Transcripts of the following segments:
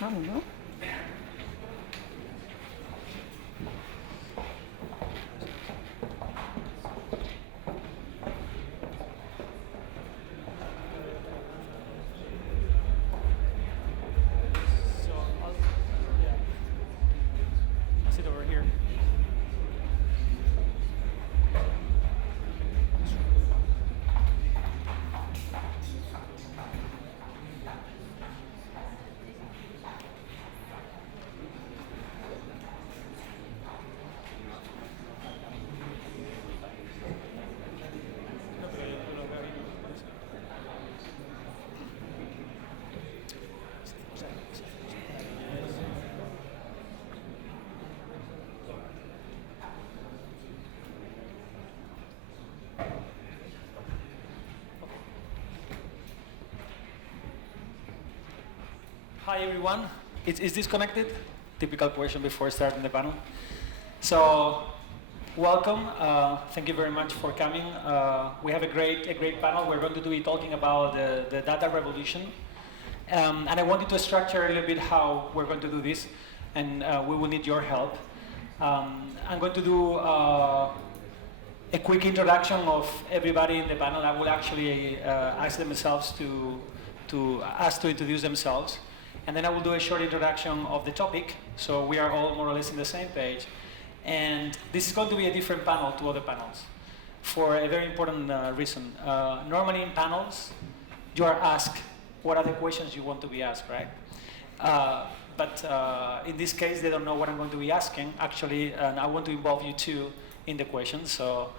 coming, no? Hi everyone, is this connected? Typical question before starting the panel. So, welcome, thank you very much for coming. We have a great panel. We're going to be talking about the data revolution. And I wanted to structure a little bit how we're going to do this, and we will need your help. I'm going to do a quick introduction of everybody in the panel. I will actually ask themselves to introduce themselves. And then I will do a short introduction of the topic, so we are all more or less on the same page. And this is going to be a different panel to other panels for a very important reason. Normally in panels, you are asked what are the questions you want to be asked, right? But in this case, they don't know what I'm going to be asking. Actually, I want to involve you too in the questions. So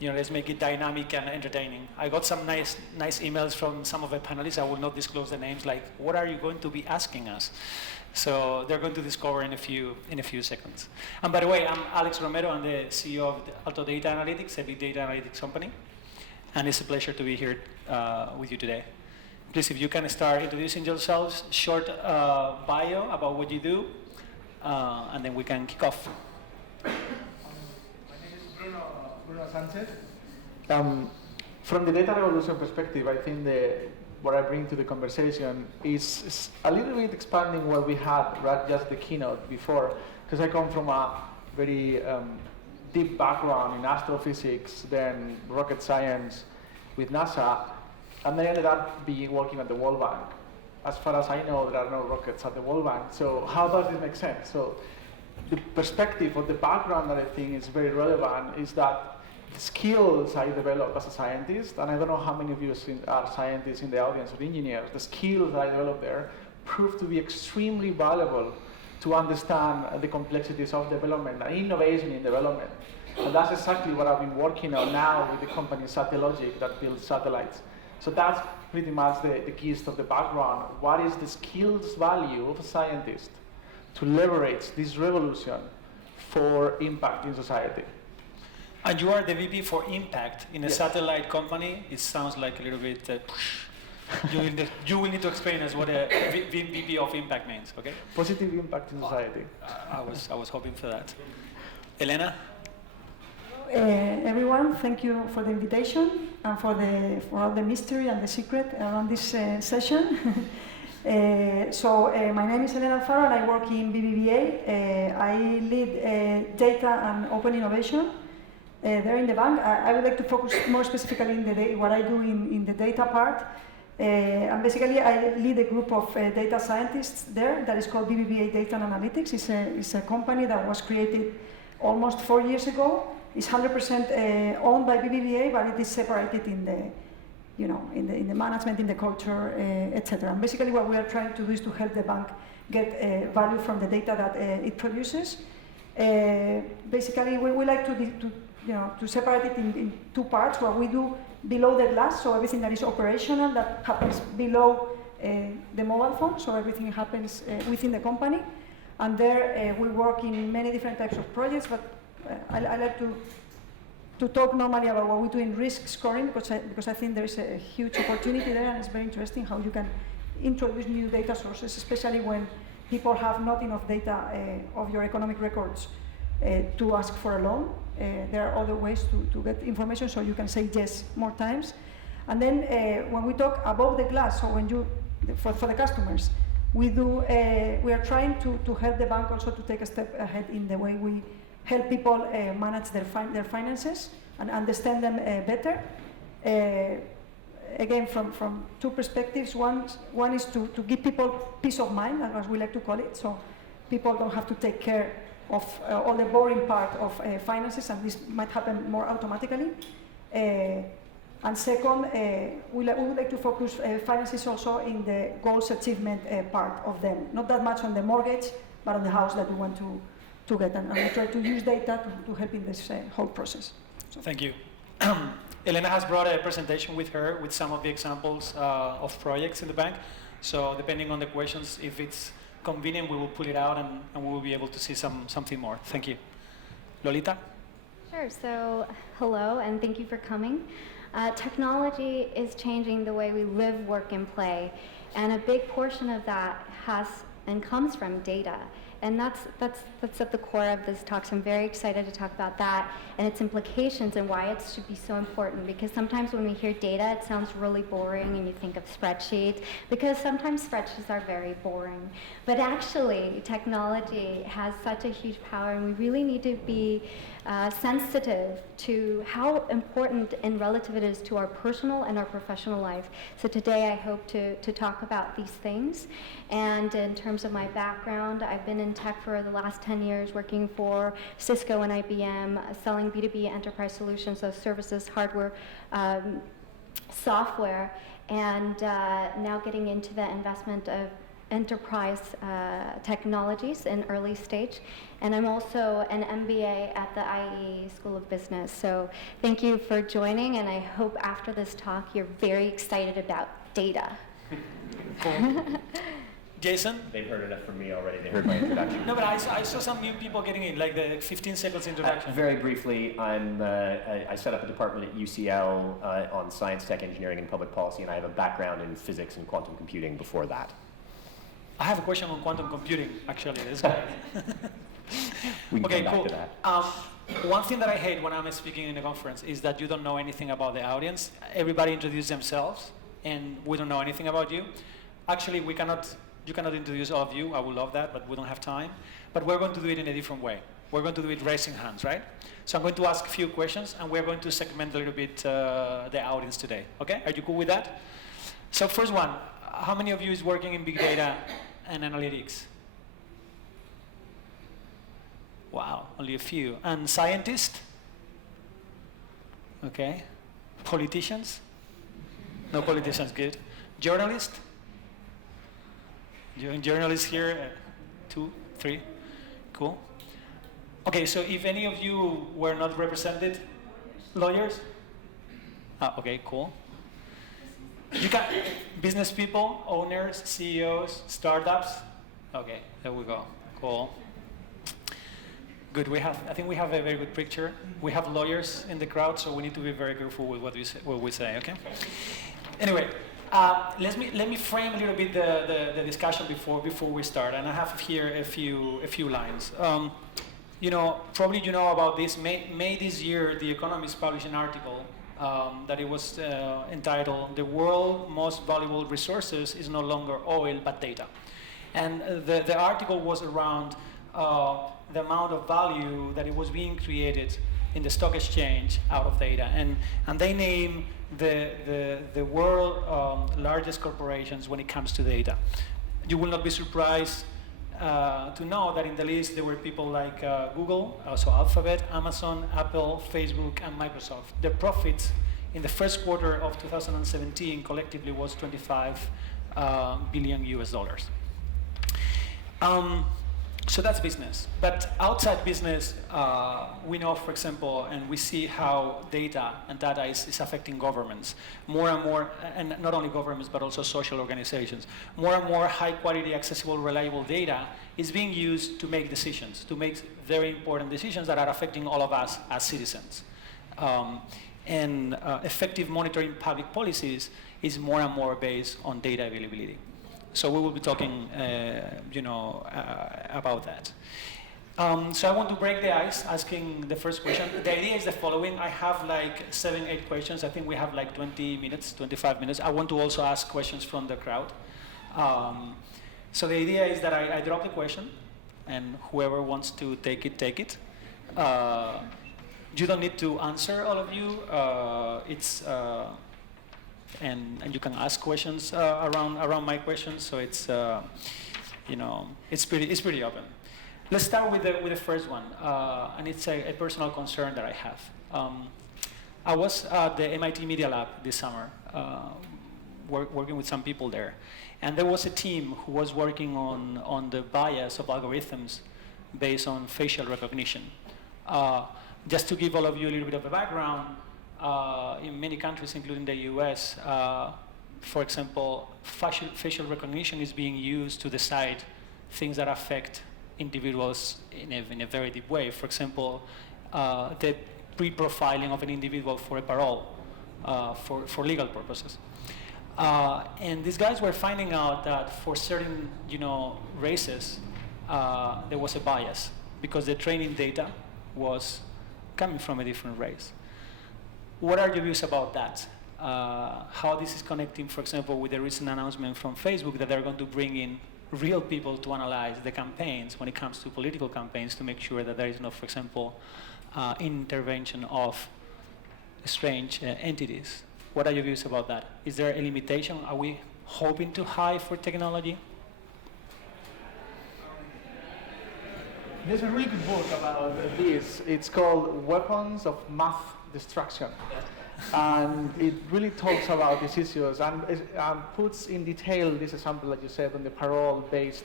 let's make it dynamic and entertaining. I got some nice emails from some of the panelists. I will not disclose the names. Like, what are you going to be asking us? So they're going to discover in a few seconds. And by the way, I'm Alex Romero. I'm the CEO of Alto Data Analytics, a big data analytics company. And it's a pleasure to be here with you today. Please, if you can start introducing yourselves, short bio about what you do, and then we can kick off. My name is Bruno Sanchez. From the data revolution perspective, I think what I bring to the conversation is a little bit expanding what we had, right, just the keynote before, because I come from a very deep background in astrophysics, then rocket science with NASA, and then I ended up working at the World Bank. As far as I know, there are no rockets at the World Bank, so how does this make sense? So the perspective or the background that I think is very relevant is that the skills I developed as a scientist, and I don't know how many of you are scientists in the audience or engineers, the skills that I developed there proved to be extremely valuable to understand the complexities of development and innovation in development. And that's exactly what I've been working on now with the company Satellogic that builds satellites. So that's pretty much the gist of the background. What is the skills value of a scientist to leverage this revolution for impact in society? And you are the VP for Impact in a satellite company. It sounds like a little bit, you will need to explain us what a VP of Impact means, okay? Positive impact in society. I was hoping for that. Elena? Everyone, thank you for the invitation and for all the mystery and the secret around this session. My name is Elena Farrell. I work in BBVA. I lead data and open innovation. There in the bank. I would like to focus more specifically in what I do in the data part. And basically, I lead a group of data scientists there that is called BBVA Data and Analytics. It's a company that was created almost 4 years ago. It's 100% owned by BBVA, but it is separated in the management, in the culture, etc. And basically, what we are trying to do is to help the bank get value from the data that it produces. Basically, we like to separate it in two parts. What we do below the glass, so everything that is operational, that happens below the mobile phone, so everything happens within the company. And there we work in many different types of projects, but I like to talk normally about what we do in risk scoring, because I think there is a huge opportunity there, and it's very interesting how you can introduce new data sources, especially when people have not enough data of your economic records to ask for a loan. There are other ways to get information, so you can say yes more times. And then when we talk above the glass, so when for the customers, We are trying to help the bank also to take a step ahead in the way we help people manage their finances and understand them better. Again, from two perspectives. One is to give people peace of mind, as we like to call it, so people don't have to take care of all the boring part of finances, and this might happen more automatically. And second, we would like to focus finances also in the goals achievement part of them. Not that much on the mortgage, but on the house that we want to get. And we try to use data to help in this whole process. So. Thank you. Elena has brought a presentation with her with some of the examples of projects in the bank. So depending on the questions, if it's convenient, we will pull it out and we will be able to see something more. Thank you. Lolita? Sure. So hello, and thank you for coming. Technology is changing the way we live, work, and play, and a big portion of that has and comes from data. And that's at the core of this talk, so I'm very excited to talk about that and its implications and why it should be so important, because sometimes when we hear data, it sounds really boring and you think of spreadsheets, because sometimes spreadsheets are very boring. But actually, technology has such a huge power, and we really need to be sensitive to how important and relative it is to our personal and our professional life. So today I hope to talk about these things. And in terms of my background, I've been in tech for the last 10 years, working for Cisco and IBM, selling B2B enterprise solutions, so services, hardware, software, and now getting into the investment of enterprise technologies in early stage. And I'm also an MBA at the IE School of Business. So thank you for joining, and I hope after this talk you're very excited about data. Cool. Jason? They've heard enough from me already. They heard my introduction. No, but I saw some new people getting in, like the 15 seconds introduction. Very briefly, I set up a department at UCL on science, tech, engineering, and public policy, and I have a background in physics and quantum computing before that. I have a question on quantum computing, actually. This guy. We can Okay, come back cool. to that. One thing that I hate when I'm speaking in a conference is that you don't know anything about the audience. Everybody introduces themselves, and we don't know anything about you. Actually, you cannot introduce all of you. I would love that, but we don't have time. But we're going to do it in a different way. We're going to do it raising hands, right? So I'm going to ask a few questions, and we're going to segment a little bit the audience today. Okay? Are you cool with that? So first one, how many of you is working in big data and analytics? Wow, only a few. And scientists? Okay. Politicians? No politicians, good. Journalists? Journalists here? 2, 3? Cool. Okay, so if any of you were not represented, lawyers? Okay, cool. You can, business people, owners, CEOs, startups? Okay, there we go, cool. Good, I think we have a very good picture. We have lawyers in the crowd, so we need to be very careful with what we say, okay? Anyway, let me frame a little bit the discussion before we start, and I have here a few lines. Probably you know about this. May this year, The Economist published an article that it was entitled, "The World's Most Valuable Resources is no longer oil, but data." And the article was around the amount of value that it was being created in the stock exchange out of data. And they name the world largest corporations when it comes to data. You will not be surprised to know that in the list there were people like Google, also Alphabet, Amazon, Apple, Facebook, and Microsoft. The profits in the first quarter of 2017 collectively was $25 billion US. So that's business. But outside business, we know, for example, and we see how data is affecting governments. More and more, and not only governments, but also social organizations. More and more high quality, accessible, reliable data is being used to make decisions, to make very important decisions that are affecting all of us as citizens. And effective monitoring public policies is more and more based on data availability. So we will be talking, about that. So I want to break the ice, asking the first question. The idea is the following. I have like 7, 8 questions. I think we have like 20 minutes, 25 minutes. I want to also ask questions from the crowd. So the idea is that I drop the question, and whoever wants to take it, take it. You don't need to answer, all of you. And you can ask questions around my questions. So it's it's pretty open. Let's start with the first one, and it's a personal concern that I have. I was at the MIT Media Lab this summer, working with some people there, and there was a team who was working on the bias of algorithms based on facial recognition. Just to give all of you a little bit of a background, in many countries, including the US, for example, facial recognition is being used to decide things that affect individuals in a very deep way. For example, the pre-profiling of an individual for a parole, for legal purposes. And these guys were finding out that for certain, races, there was a bias because the training data was coming from a different race. What are your views about that? How this is connecting, for example, with the recent announcement from Facebook that they're going to bring in real people to analyze the campaigns when it comes to political campaigns to make sure that there is no, for example, intervention of strange entities. What are your views about that? Is there a limitation? Are we hoping too high for technology? There's a really good book about this. It's called Weapons of Mass Destruction. And it really talks about these issues and puts in detail this example that you said on the parole based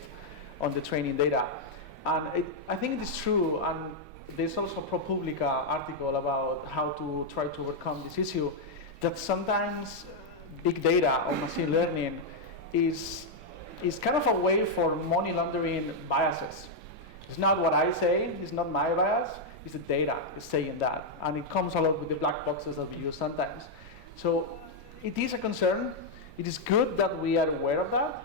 on the training data. And I think it is true, and there's also a ProPublica article about how to try to overcome this issue, that sometimes big data or machine learning is kind of a way for money laundering biases. It's not what I say, it's not my bias, it's the data is saying that. And it comes a lot with the black boxes that we use sometimes. So it is a concern. It is good that we are aware of that,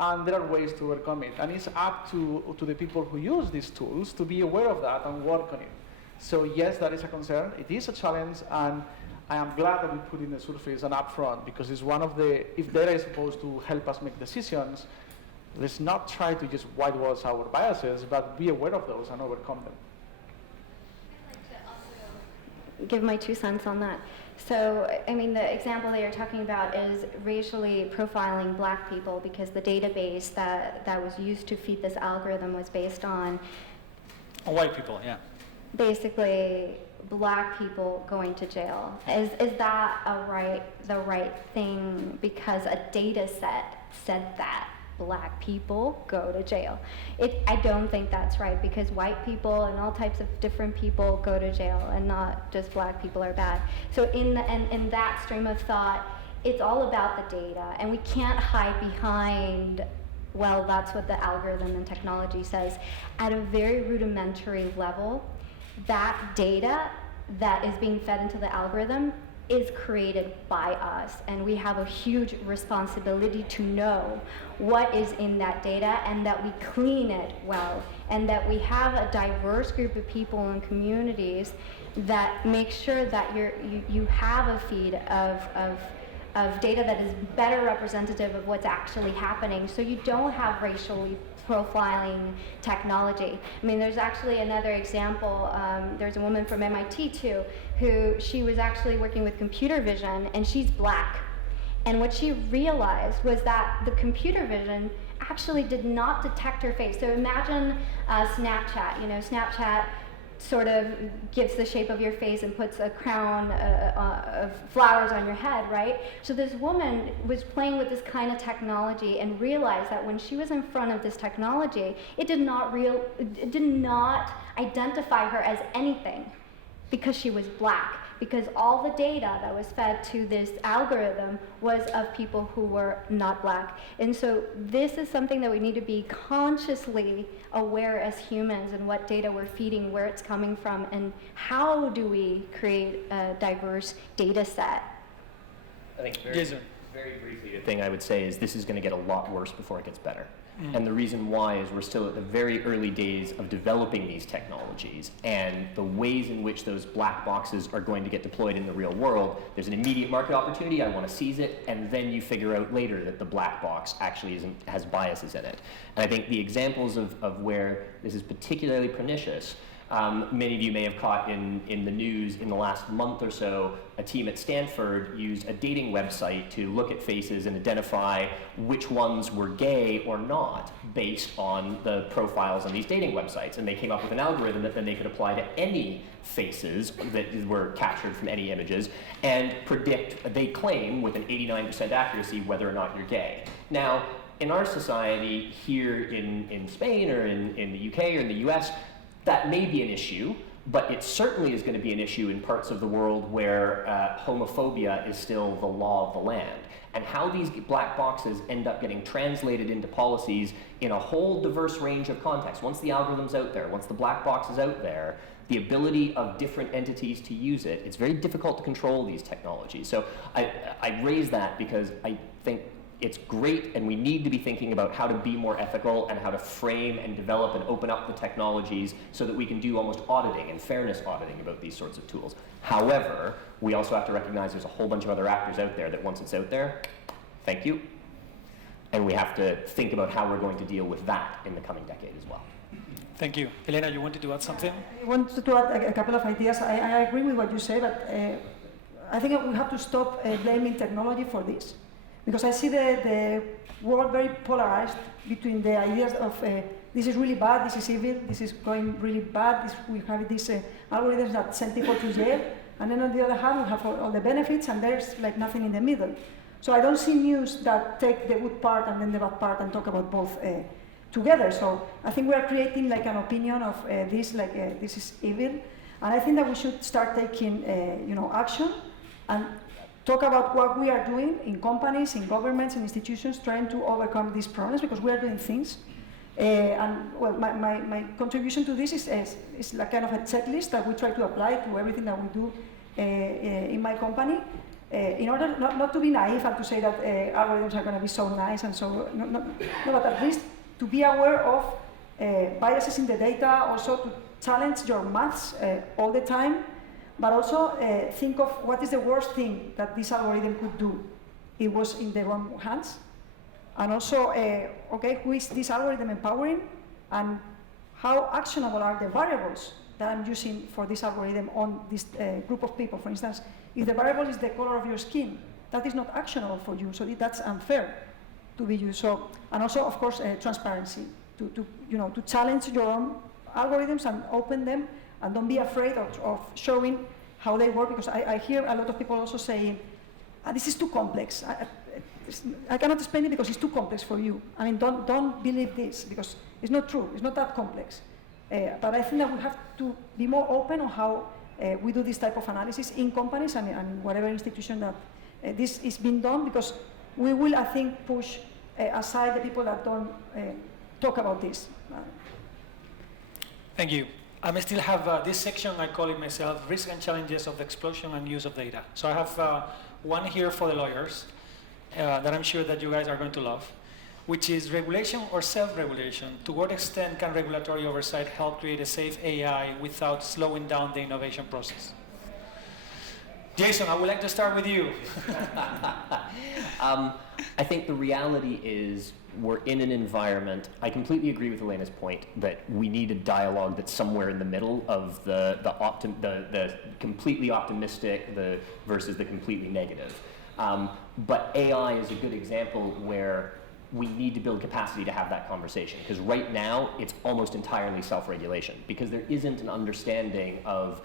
and there are ways to overcome it. And it's up to the people who use these tools to be aware of that and work on it. So yes, that is a concern. It is a challenge, and I am glad that we put in the surface and upfront, because it's one of the, if data is supposed to help us make decisions, let's not try to just whitewash our biases, but be aware of those and overcome them. I'd like to also give my 2 cents on that. So, I mean, the example that you're talking about is racially profiling black people, because the database that was used to feed this algorithm was based on White people, yeah. basically black people going to jail. Is that the right thing because a data set said that black people go to jail? I don't think that's right, because white people and all types of different people go to jail, and not just black people are bad. So in that stream of thought, it's all about the data, and we can't hide behind, well, that's what the algorithm and technology says. At a very rudimentary level, that data that is being fed into the algorithm is created by us, and we have a huge responsibility to know what is in that data, and that we clean it well, and that we have a diverse group of people and communities that make sure that you have a feed of data that is better representative of what's actually happening, so you don't have racially profiling technology. I mean, there's actually another example. There's a woman from MIT too, who she was actually working with computer vision, and she's black. And what she realized was that the computer vision actually did not detect her face. So imagine Snapchat. Snapchat sort of gives the shape of your face and puts a crown of flowers on your head, right? So this woman was playing with this kind of technology and realized that when she was in front of this technology, it did not identify her as anything, because she was black, because all the data that was fed to this algorithm was of people who were not black. And so this is something that we need to be consciously aware as humans, and what data we're feeding, where it's coming from, and how do we create a diverse data set. I think Yes, sir. Very briefly, the thing I would say is this is going to get a lot worse before it gets better. And the reason why is we're still at the very early days of developing these technologies, and the ways in which those black boxes are going to get deployed in the real world. There's an immediate market opportunity, I want to seize it, and then you figure out later that the black box actually has biases in it. And I think the examples of where this is particularly pernicious, many of you may have caught in the news in the last month or so, a team at Stanford used a dating website to look at faces and identify which ones were gay or not based on the profiles on these dating websites. And they came up with an algorithm that then they could apply to any faces that were captured from any images and predict, they claim, with an 89% accuracy whether or not you're gay. Now, in our society here in Spain or in the UK or in the US, that may be an issue, but it certainly is going to be an issue in parts of the world where homophobia is still the law of the land. And how these black boxes end up getting translated into policies in a whole diverse range of contexts. Once the algorithm's out there, once the black box is out there, the ability of different entities to use it, it's very difficult to control these technologies. So I raise that because I think it's great, and we need to be thinking about how to be more ethical and how to frame and develop and open up the technologies so that we can do almost auditing and fairness auditing about these sorts of tools. However, we also have to recognize there's a whole bunch of other actors out there that once it's out there, thank you. And we have to think about how we're going to deal with that in the coming decade as well. Thank you. Elena, you wanted to add something? I wanted to add a couple of ideas. I agree with what you say, but I think we have to stop blaming technology for this. Because I see the world very polarized between the ideas of this is really bad, this is evil, this is going really bad, we have these algorithms that send people to jail, and then on the other hand we have all the benefits and there's like nothing in the middle. So I don't see news that take the good part and then the bad part and talk about both together. So I think we are creating like an opinion of this, like this is evil, and I think that we should start taking action and talk about what we are doing in companies, in governments, and institutions trying to overcome these problems, because we are doing things. And well, my contribution to this is like kind of a checklist that we try to apply to everything that we do in my company, in order not to be naive and to say that algorithms are going to be so nice and so, no, but at least to be aware of biases in the data, also to challenge your maths all the time, but also think of what is the worst thing that this algorithm could do. It was in the wrong hands. And also, okay, who is this algorithm empowering, and how actionable are the variables that I'm using for this algorithm on this group of people? For instance, if the variable is the color of your skin, that is not actionable for you, so that's unfair to be used. So, and also, of course, transparency, to challenge your own algorithms and open them, and don't be afraid of showing how they work, because I hear a lot of people also saying, this is too complex. I cannot explain it because it's too complex for you. I mean, don't believe this, because it's not true. It's not that complex. But I think that we have to be more open on how we do this type of analysis in companies and whatever institution that this is being done, because we will, I think, push aside the people that don't talk about this. Thank you. I still have this section, I call it myself, Risks and Challenges of the Explosion and Use of Data. So I have one here for the lawyers that I'm sure that you guys are going to love, which is regulation or self-regulation. To what extent can regulatory oversight help create a safe AI without slowing down the innovation process? Jason, I would like to start with you. I think the reality is we're in an environment, I completely agree with Elena's point that we need a dialogue that's somewhere in the middle of the completely optimistic versus the completely negative. But AI is a good example where we need to build capacity to have that conversation, because right now it's almost entirely self-regulation, because there isn't an understanding of,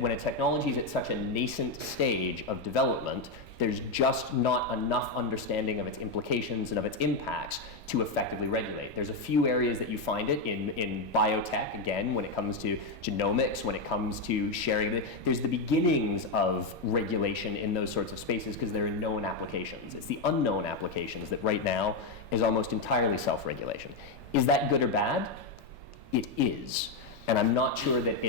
when a technology is at such a nascent stage of development, there's just not enough understanding of its implications and of its impacts to effectively regulate. There's a few areas that you find it in biotech, again, when it comes to genomics, when it comes to sharing. There's the beginnings of regulation in those sorts of spaces because there are known applications. It's the unknown applications that right now is almost entirely self-regulation. Is that good or bad? It is. And I'm not sure that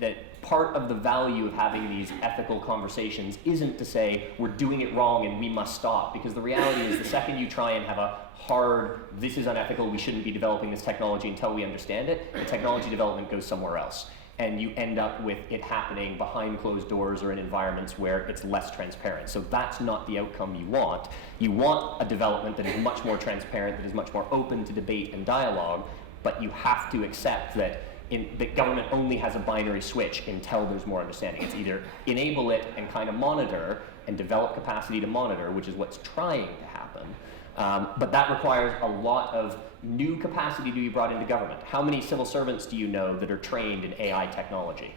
that part of the value of having these ethical conversations isn't to say we're doing it wrong and we must stop, because the reality is the second you try and have a hard, this is unethical, we shouldn't be developing this technology until we understand it, the technology development goes somewhere else. And you end up with it happening behind closed doors or in environments where it's less transparent. So that's not the outcome you want. You want a development that is much more transparent, that is much more open to debate and dialogue, but you have to accept that that government only has a binary switch until there's more understanding. It's either enable it and kind of monitor and develop capacity to monitor, which is what's trying to happen. But that requires a lot of new capacity to be brought into government. How many civil servants do you know that are trained in AI technology?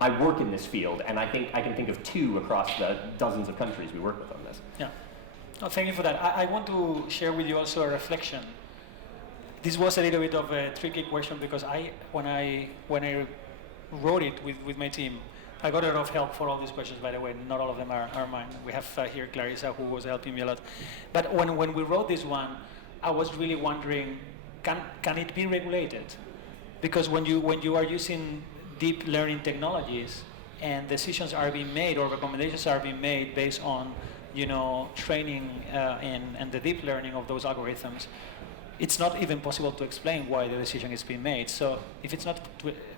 I work in this field, and I think I can think of 2 across the dozens of countries we work with on this. Yeah. No, thank you for that. I want to share with you also a reflection. This was a little bit of a tricky question because when I wrote it with my team, I got a lot of help for all these questions, by the way. Not all of them are mine. We have here Clarissa, who was helping me a lot. But when we wrote this one, I was really wondering, can it be regulated? Because when you are using deep learning technologies and decisions are being made or recommendations are being made based on training and the deep learning of those algorithms, it's not even possible to explain why the decision is being made. So if it's not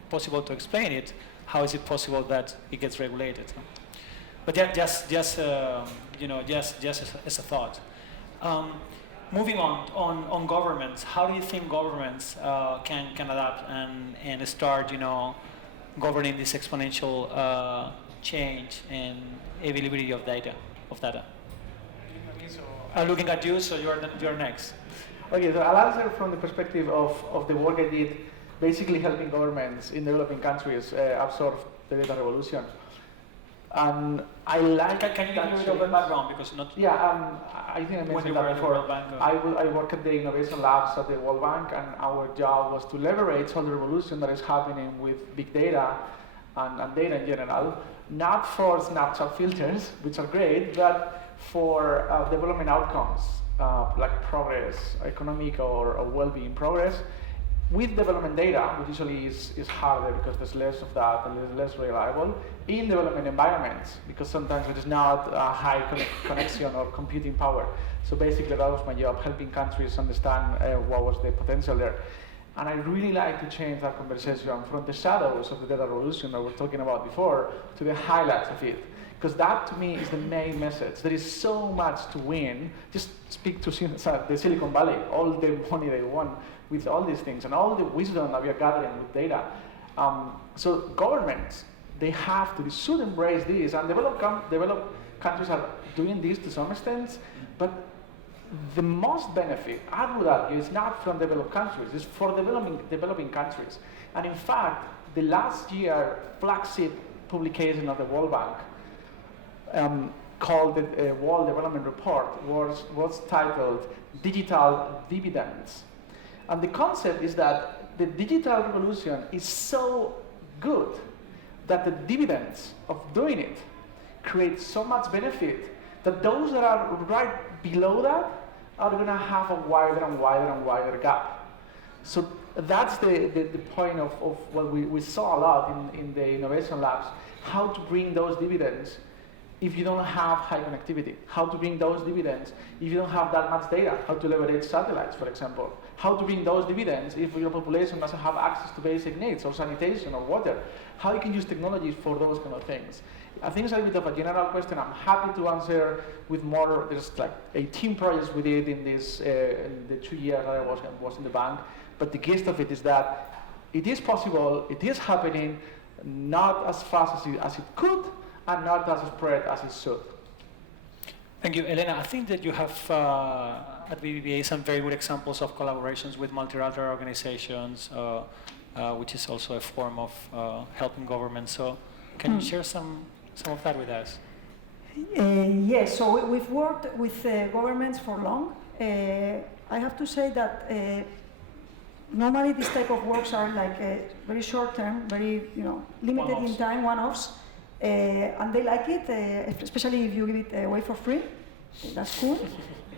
possible to explain it, how is it possible that it gets regulated? But yeah, just as a thought. Moving on governments, how do you think governments can adapt and start, governing this exponential change and availability of data? I'm looking at you, so you're next. Okay, so I'll answer from the perspective of the work I did, basically helping governments in developing countries absorb the data revolution. And I like. Can you give me a little bit of background, because not. Yeah, I think I mentioned that before. I work at the innovation labs at the World Bank, and our job was to leverage all the revolution that is happening with big data and data in general, not for Snapchat filters, which are great, but for development outcomes. Like progress, economic or well-being progress, with development data, which usually is harder because there's less of that and it's less reliable, in development environments, because sometimes there is not a high connection or computing power. So basically that was my job, helping countries understand what was the potential there. And I really like to change that conversation from the shadows of the data revolution that we were talking about before to the highlights of it. Because that, to me, is the main message. There is so much to win. Just speak to the Silicon Valley, all the money they won with all these things, and all the wisdom that we are gathering with data. So governments, they should embrace this, and developed countries are doing this to some extent, but the most benefit, I would argue, is not from developed countries, it's for developing countries. And in fact, the last year flagship publication of the World Bank, called the World Development Report, was titled Digital Dividends. And the concept is that the digital revolution is so good that the dividends of doing it create so much benefit that those that are right below that are going to have a wider and wider and wider gap. So that's the point of what we saw a lot in the innovation labs, how to bring those dividends if you don't have high connectivity, how to bring those dividends if you don't have that much data, how to leverage satellites, for example, how to bring those dividends if your population doesn't have access to basic needs or sanitation or water, how you can use technologies for those kind of things. I think it's a bit of a general question. I'm happy to answer with more. There's like 18 projects we did in this in the 2 years that I was in the bank, but the gist of it is that it is possible, it is happening, not as fast as it could, and not as spread as it should. Thank you, Elena. I think that you have at BBVA some very good examples of collaborations with multilateral organizations, which is also a form of helping governments. So, can you share some of that with us? Yes. So we've worked with governments for long. I have to say that normally this type of works are like very short term, very limited in time, one-offs. And they like it, especially if you give it away for free. That's cool.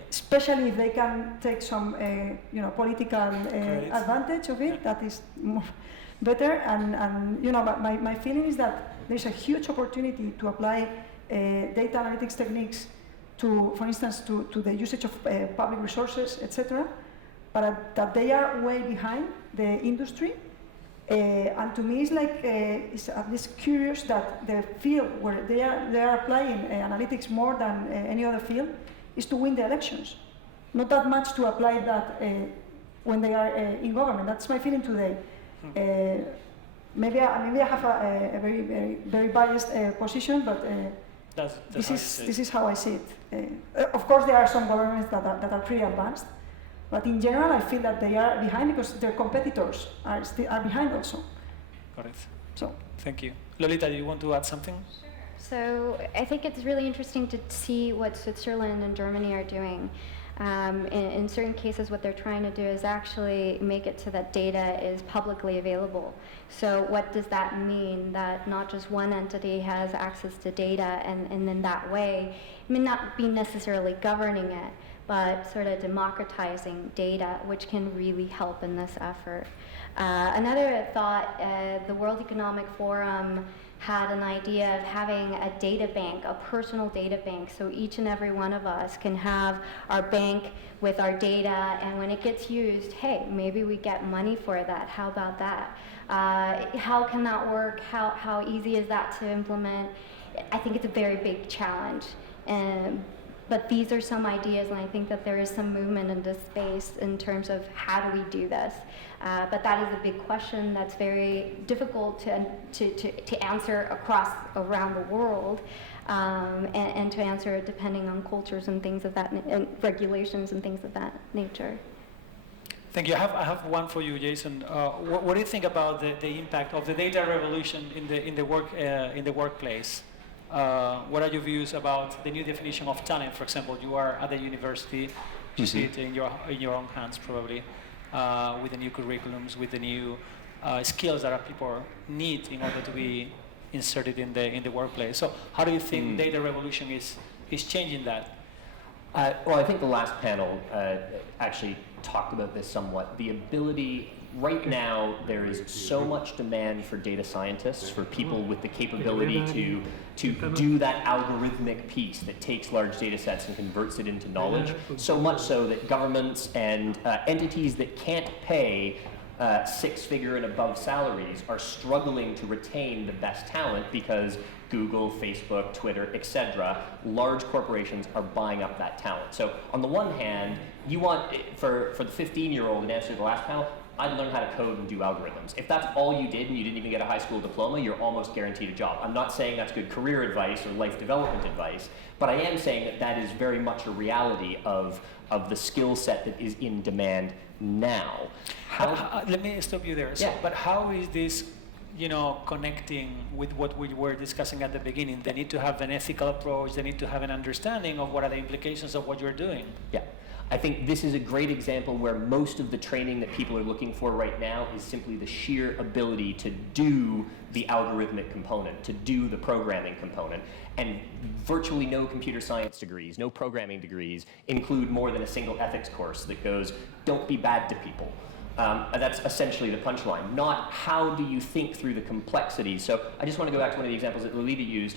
Especially if they can take some, political advantage of it. That is more. better. And you know, my feeling is that there's a huge opportunity to apply data analytics techniques to, for instance, to the usage of public resources, etc. But that they are way behind the industry. And to me, it's like it's at least curious that the field where they are applying analytics more than any other field is to win the elections, not that much to apply that when they are in government. That's my feeling today. Maybe I have a very biased position, but this is how I see it. Of course, there are some governments that are pretty advanced. But in general, I feel that they are behind because their competitors are behind also. Got it. So, thank you. Lolita, do you want to add something? Sure. So I think it's really interesting to see what Switzerland and Germany are doing. In certain cases, what they're trying to do is actually make it so that data is publicly available. So what does that mean? That not just one entity has access to data, and in that way, it may not be necessarily governing it, but sort of democratizing data, which can really help in this effort. Another thought, the World Economic Forum had an idea of having a data bank, a personal data bank, so each and every one of us can have our bank with our data, and when it gets used, hey, maybe we get money for that. How about that? How can that work? How easy is that to implement? I think it's a very big challenge. But these are some ideas, and I think that there is some movement in this space in terms of how do we do this. But that is a big question that's very difficult to answer around the world, and to answer depending on cultures and things of that, and regulations and things of that nature. Thank you. I have one for you, Jason. What do you think about the impact of the data revolution in the workplace? What are your views about the new definition of talent? For example, you are at the university, you see it in your own hands probably, with the new curriculums, with the new skills that people need in order to be inserted in the workplace. So how do you think data revolution is changing that? Well, I think the last panel actually talked about this somewhat. The ability, right now, there is so much demand for data scientists, for people with the capability to do that algorithmic piece that takes large data sets and converts it into knowledge, so much so that governments and entities that can't pay six-figure and above salaries are struggling to retain the best talent because Google, Facebook, Twitter, etc., large corporations are buying up that talent. So on the one hand, you want, for the 15-year-old, in answer to the last panel, I'd learn how to code and do algorithms. If that's all you did and you didn't even get a high school diploma, you're almost guaranteed a job. I'm not saying that's good career advice or life development advice, but I am saying that is very much a reality of the skill set that is in demand now. Let me stop you there. So, but how is this, connecting with what we were discussing at the beginning? They need to have an ethical approach. They need to have an understanding of what are the implications of what you're doing. Yeah. I think this is a great example where most of the training that people are looking for right now is simply the sheer ability to do the algorithmic component, to do the programming component. And virtually no computer science degrees, no programming degrees include more than a single ethics course that goes, don't be bad to people. That's essentially the punchline, not how do you think through the complexities. So I just want to go back to one of the examples that Lolita used.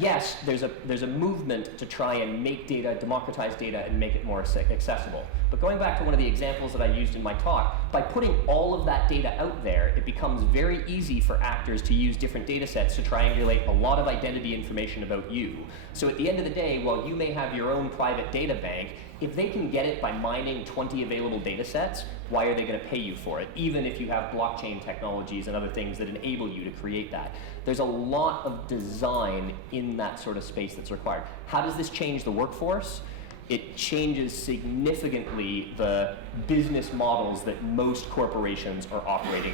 Yes, there's a movement to try and make data, democratize data, and make it more accessible. But going back to one of the examples that I used in my talk, by putting all of that data out there, it becomes very easy for actors to use different data sets to triangulate a lot of identity information about you. So at the end of the day, while you may have your own private data bank, if they can get it by mining 20 available data sets, why are they going to pay you for it, even if you have blockchain technologies and other things that enable you to create that? There's a lot of design in that sort of space that's required. How does this change the workforce? It changes significantly the business models that most corporations are operating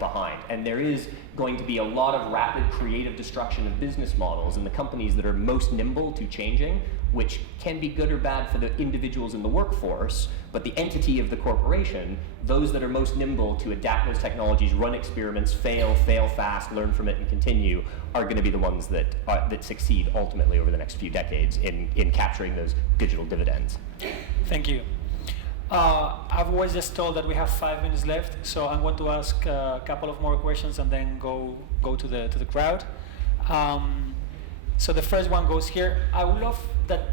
behind. And there is going to be a lot of rapid creative destruction of business models in the companies that are most nimble to changing, which can be good or bad for the individuals in the workforce, but the entity of the corporation, those that are most nimble to adapt those technologies, run experiments, fail fast, learn from it, and continue, are going to be the ones that succeed ultimately over the next few decades in capturing those digital dividends. Thank you. I was just told that we have 5 minutes left, so I'm going to ask a couple of more questions and then go to the crowd. So the first one goes here. I would love that,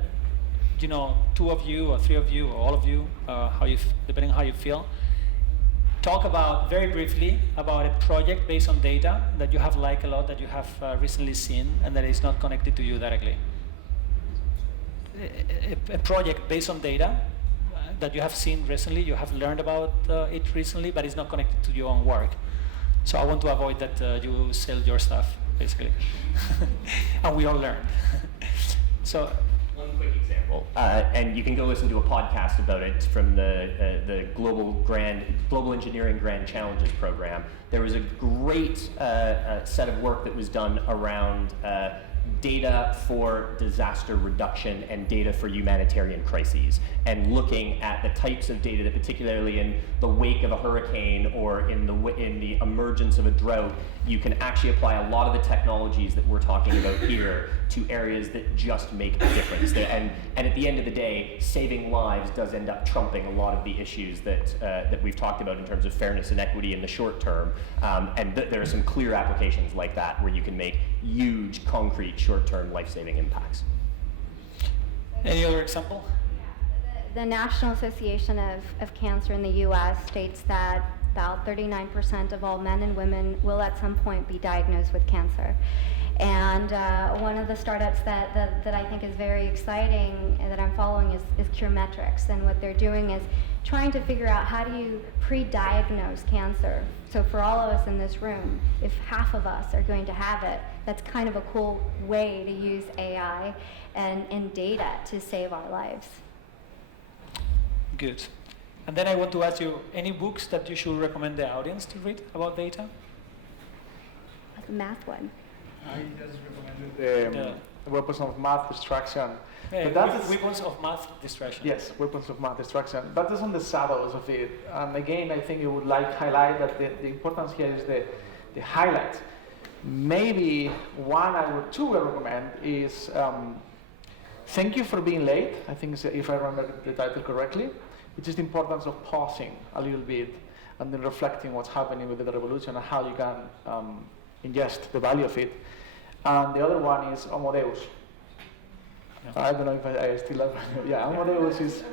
2 of you or 3 of you or all of you, depending on how you feel, talk about very briefly about a project based on data that you have liked a lot, that you have recently seen, and that is not connected to you directly. A project based on data that you have seen recently, you have learned about it recently, but it's not connected to your own work. So I want to avoid that you sell your stuff, basically. And we all learn. So, one quick example, and you can go listen to a podcast about it from the Global Engineering Grand Challenges program. There was a great set of work that was done around data for disaster reduction and data for humanitarian crises, and looking at the types of data that, particularly in the wake of a hurricane or in the emergence of a drought, you can actually apply a lot of the technologies that we're talking about here to areas that just make a difference. And at the end of the day, saving lives does end up trumping a lot of the issues that we've talked about in terms of fairness and equity in the short term. And there are some clear applications like that where you can make huge, concrete, short-term life-saving impacts. Any other example? The National Association of Cancer in the U.S. states that about 39% of all men and women will at some point be diagnosed with cancer. And one of the startups that I think is very exciting and that I'm following is CureMetrics. And what they're doing is trying to figure out how do you pre-diagnose cancer. So for all of us in this room, if half of us are going to have it, that's kind of a cool way to use AI and data to save our lives. Good. And then I want to ask you, any books that you should recommend the audience to read about data? The math one. I just recommended Weapons of Math Destruction. But that's Weapons of Math Destruction. Yes, Weapons of Math Destruction. That is on the shadows of it. And again, I think you would highlight that the importance here is the highlights. Maybe one or two I recommend is Thank You for Being Late. I think if I remember the title correctly. Which is the importance of pausing a little bit and then reflecting what's happening with the revolution and how you can ingest the value of it. And the other one is Homo Deus. Yeah. I don't know if I still have. Yeah, Homo Deus is.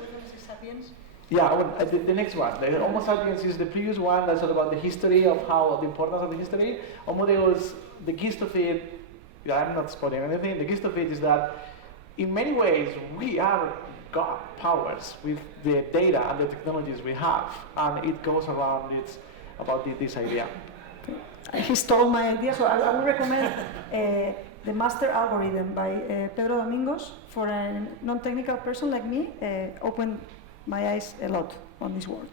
Sapiens? Yeah, the next one. The Homo Sapiens is the previous one that's all about the history of how the importance of the history. Homo Deus, the gist of it, I'm not spoiling anything, the gist of it is that in many ways we are God powers with the data and the technologies we have, and it goes around. It's about this idea. He stole my idea, so I would recommend The Master Algorithm by Pedro Domingos. For a non-technical person like me, opened my eyes a lot on this world.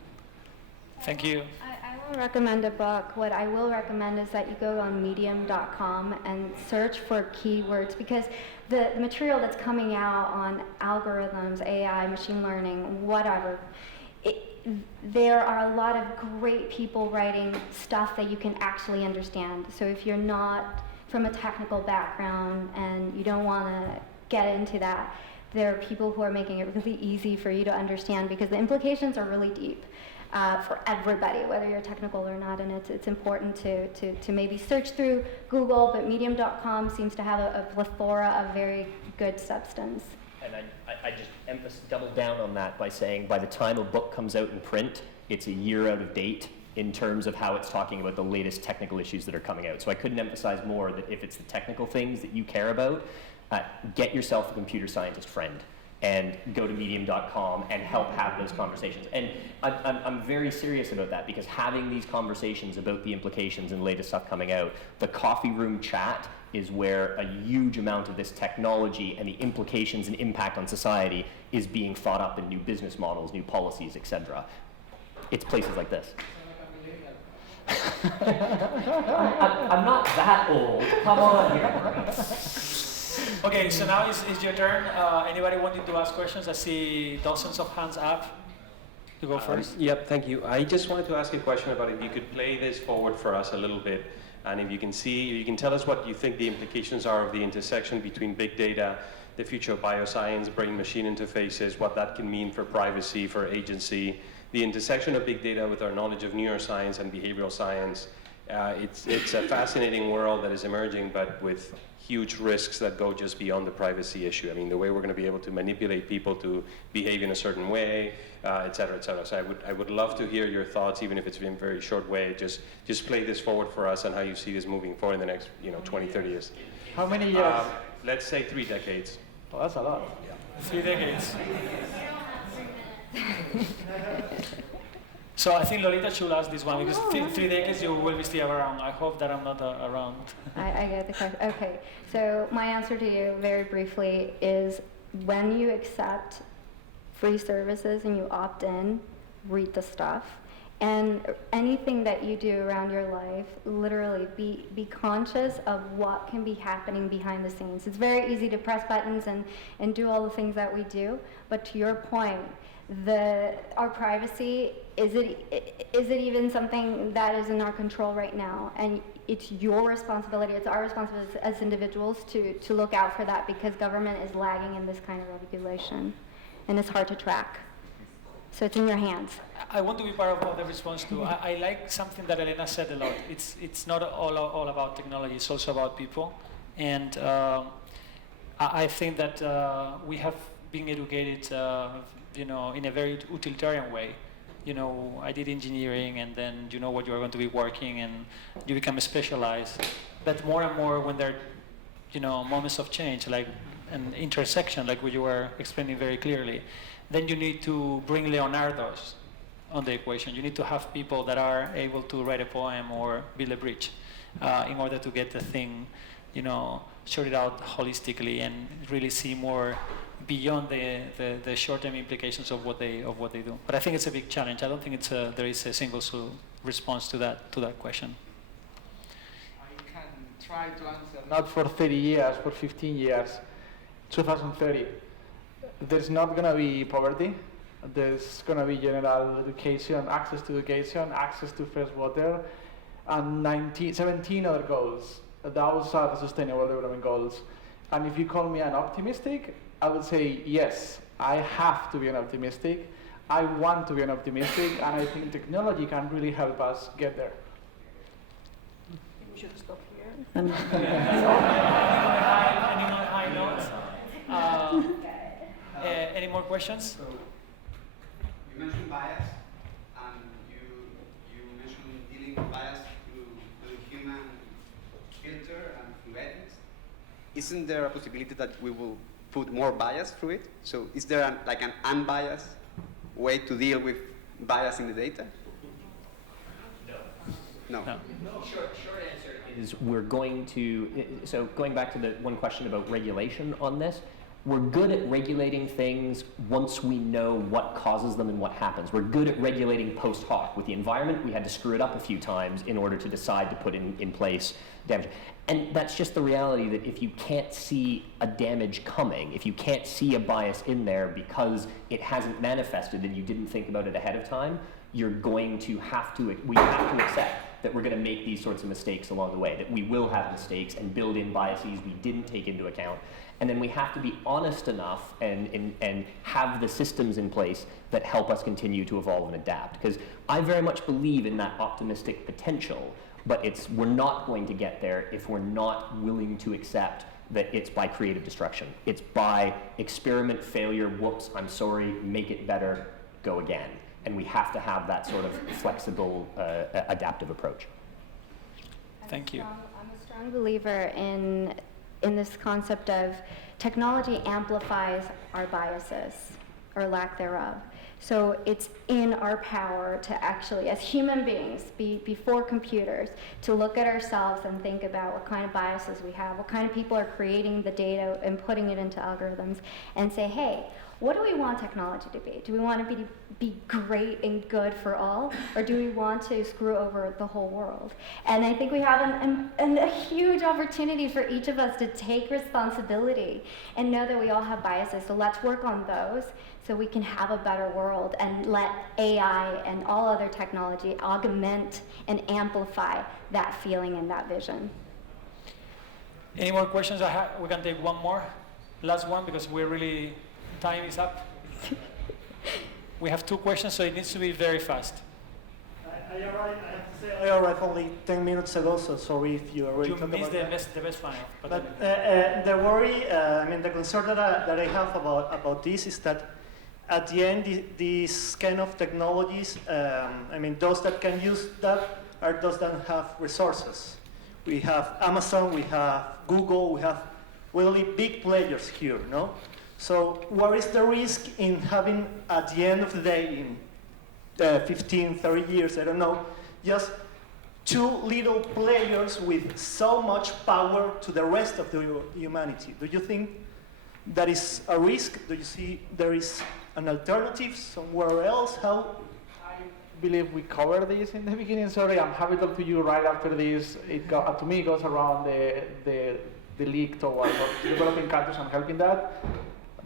Thank you. I won't recommend a book. What I will recommend is that you go on Medium.com and search for keywords, because the material that's coming out on algorithms, AI, machine learning, whatever, there are a lot of great people writing stuff that you can actually understand. So if you're not from a technical background and you don't want to get into that, there are people who are making it really easy for you to understand, because the implications are really deep. For everybody, whether you're technical or not, and it's important to maybe search through Google, but Medium.com seems to have a plethora of very good substance. And I just double down on that by saying by the time a book comes out in print, it's a year out of date in terms of how it's talking about the latest technical issues that are coming out. So I couldn't emphasize more that if it's the technical things that you care about, get yourself a computer scientist friend and go to Medium.com and help have those conversations. And I'm very serious about that, because having these conversations about the implications and latest stuff coming out, the coffee room chat is where a huge amount of this technology and the implications and impact on society is being thought up in new business models, new policies, etc. It's places like this. I'm not that old. Come on here. Okay, so now it's your turn. Anybody wanting to ask questions? I see dozens of hands up. You go first. Yep, thank you. I just wanted to ask a question about if you could play this forward for us a little bit, and if you can tell us what you think the implications are of the intersection between big data, the future of bioscience, brain-machine interfaces, what that can mean for privacy, for agency, the intersection of big data with our knowledge of neuroscience and behavioral science. It's a fascinating world that is emerging, but with huge risks that go just beyond the privacy issue. I mean, the way we're going to be able to manipulate people to behave in a certain way, et cetera, et cetera. So I would love to hear your thoughts, even if it's in a very short way. Just play this forward for us and how you see this moving forward in the next 20, 30 years. How many years? Let's say 3 decades. Oh, that's a lot. 3 decades. So I think Lolita should ask this one, because 3 decades you will be still around. I hope that I'm not around. I get the question. Okay, so my answer to you very briefly is when you accept free services and you opt in, read the stuff. And anything that you do around your life, literally be conscious of what can be happening behind the scenes. It's very easy to press buttons and do all the things that we do, but to your point, our privacy, is it even something that is in our control right now? And it's your responsibility, it's our responsibility as individuals to look out for that, because government is lagging in this kind of regulation, and it's hard to track. So it's in your hands. I want to be part of the response too. I like something that Elena said a lot. It's not all about technology, it's also about people. And I think that we have been educated in a very utilitarian way. I did engineering, and then you know what you are going to be working, and you become specialized. But more and more when there are moments of change, like an intersection, like what you were explaining very clearly, then you need to bring Leonardos on the equation. You need to have people that are able to write a poem or build a bridge in order to get the thing, sorted out holistically and really see more beyond the short-term implications of what they do. But I think it's a big challenge. I don't think there is a single response to that question. I can try to answer, not for 30 years, for 15 years, 2030. There's not going to be poverty. There's going to be general education, access to education, access to fresh water, and 17 other goals. Those are the Sustainable Development Goals. And if you call me an optimistic, I would say yes, I have to be an optimistic. I want to be an optimistic, and I think technology can really help us get there. We should stop here. Any more high notes? Any more questions? So, you mentioned bias, and you mentioned dealing with bias through human filter and through ethics. Isn't there a possibility that we will put more bias through it? So is there an unbiased way to deal with bias in the data? No. Short answer is we're going to, so going back to the one question about regulation on this, we're good at regulating things once we know what causes them and what happens. We're good at regulating post hoc. With the environment, we had to screw it up a few times in order to decide to put in place damage. And that's just the reality, that if you can't see a damage coming, if you can't see a bias in there because it hasn't manifested and you didn't think about it ahead of time, we have to accept that we're going to make these sorts of mistakes along the way, that we will have mistakes and build in biases we didn't take into account. And then we have to be honest enough and have the systems in place that help us continue to evolve and adapt. Because I very much believe in that optimistic potential, but we're not going to get there if we're not willing to accept that it's by creative destruction. It's by experiment, failure, whoops, I'm sorry, make it better, go again. And we have to have that sort of flexible, adaptive approach. Thank you. I'm a strong believer in this concept of technology amplifies our biases, or lack thereof. So it's in our power to actually, as human beings, before computers, to look at ourselves and think about what kind of biases we have, what kind of people are creating the data and putting it into algorithms, and say, hey, what do we want technology to be? Do we want it to be great and good for all, or do we want to screw over the whole world? And I think we have a huge opportunity for each of us to take responsibility and know that we all have biases. So let's work on those so we can have a better world and let AI and all other technology augment and amplify that feeling and that vision. Any more questions? We can take one more. last one because time is up. We have 2 questions, so it needs to be very fast. I arrived, I have to say, I arrived only 10 minutes ago, so sorry if you already You talked missed about the best panel. But the worry, the concern that I have about this is that at the end, these kind of technologies, those that can use that are those that have resources. We have Amazon, we have Google, we have really big players here, no? So what is the risk in having, at the end of the day, in 15, 30 years, I don't know, just 2 little players with so much power to the rest of the humanity? Do you think that is a risk? Do you see there is an alternative somewhere else? How? I believe we covered this in the beginning. Sorry, I'm happy to talk to you right after this. To me, it goes around the league towards developing countries and helping that.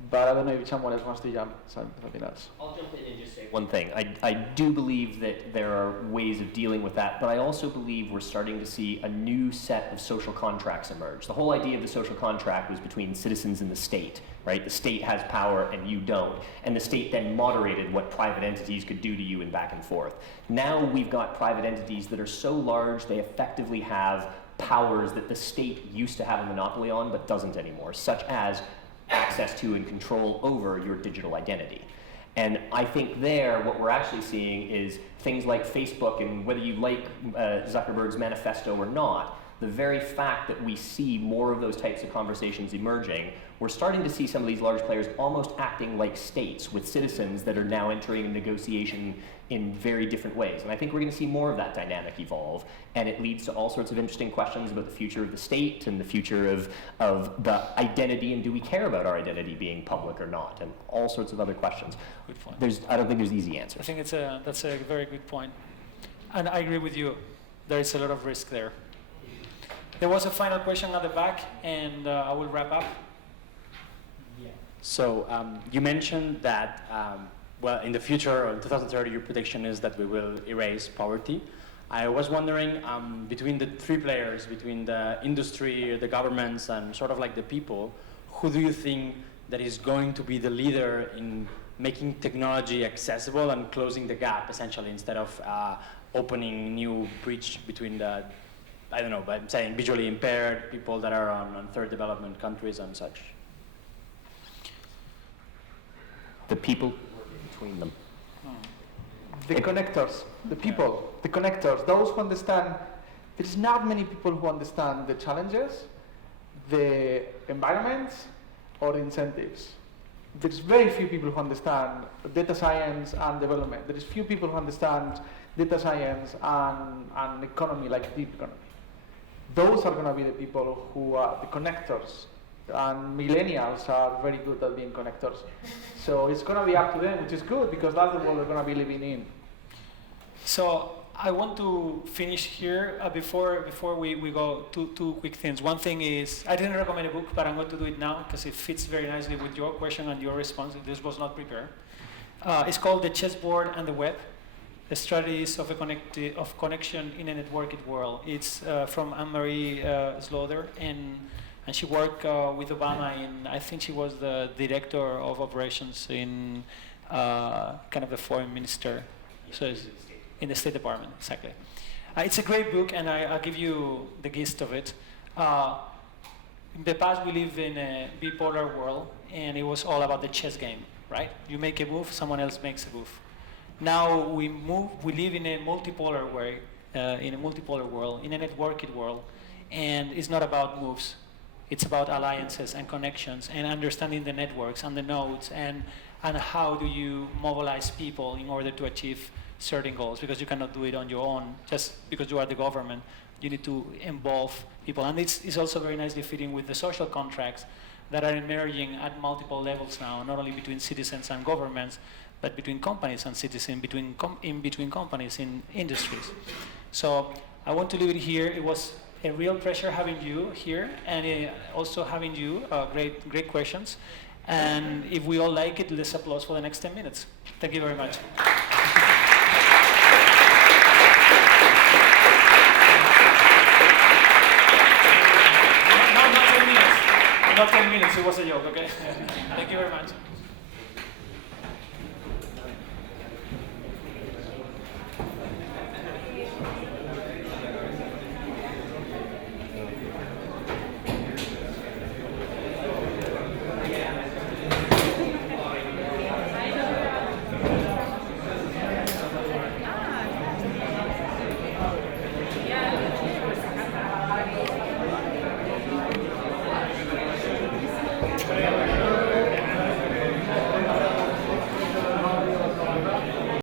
But I don't know if someone else wants to jump something else. I'll jump in and just say one thing. I do believe that there are ways of dealing with that, but I also believe we're starting to see a new set of social contracts emerge. The whole idea of the social contract was between citizens and the state, right? The state has power and you don't. And the state then moderated what private entities could do to you and back and forth. Now we've got private entities that are so large they effectively have powers that the state used to have a monopoly on but doesn't anymore, such as access to and control over your digital identity. And I think what we're actually seeing is things like Facebook, and whether you like Zuckerberg's manifesto or not, the very fact that we see more of those types of conversations emerging, we're starting to see some of these large players almost acting like states with citizens that are now entering a negotiation in very different ways. And I think we're going to see more of that dynamic evolve, and it leads to all sorts of interesting questions about the future of the state and the future of the identity, and do we care about our identity being public or not, and all sorts of other questions. Good point. I don't think there's easy answers. I think that's a very good point. And I agree with you. There is a lot of risk there. There was a final question at the back, and I will wrap up. Yeah. So you mentioned that, in the future, or in 2030, your prediction is that we will erase poverty. I was wondering, between the 3 players, between the industry, the governments, and sort of like the people, who do you think that is going to be the leader in making technology accessible and closing the gap, essentially, instead of opening new breach between the, I don't know, but I'm saying visually impaired, people that are on third development countries and such? The people between them. The connectors, the people, the connectors, those who understand. There's not many people who understand the challenges, the environments, or the incentives. There's very few people who understand data science and development. There is few people who understand data science and economy, like deep economy. Those are going to be the people who are the connectors. And millennials are very good at being connectors. So it's going to be up to them, which is good because that's the world we're going to be living in. So I want to finish here before we go two quick things. One thing is, I didn't recommend a book, but I'm going to do it now because it fits very nicely with your question and your response. This was not prepared. It's called The Chessboard and the Web, the Strategies of Connection in a Networked World. It's from Anne-Marie Slaughter, and she worked with Obama I think she was the director of operations in kind of the foreign minister. So it's in the State Department, exactly. It's a great book, and I'll give you the gist of it. In the past, we lived in a bipolar world, and it was all about the chess game, right? You make a move, someone else makes a move. Now we live in a multipolar way, in a multipolar world, in a networked world, and it's not about moves. It's about alliances and connections and understanding the networks and the nodes and how do you mobilize people in order to achieve certain goals, because you cannot do it on your own just because you are the government. You need to involve people, and it's also very nicely fitting with the social contracts that are emerging at multiple levels now, not only between citizens and governments, but between companies and citizens, in between companies in industries. So I want to leave it here. It was a real pleasure having you here, and also having you great questions. And if we all like it, let's applause for the next 10 minutes. Thank you very much. Not 10 minutes. not 10 minutes, it was a joke, okay? Thank you very much.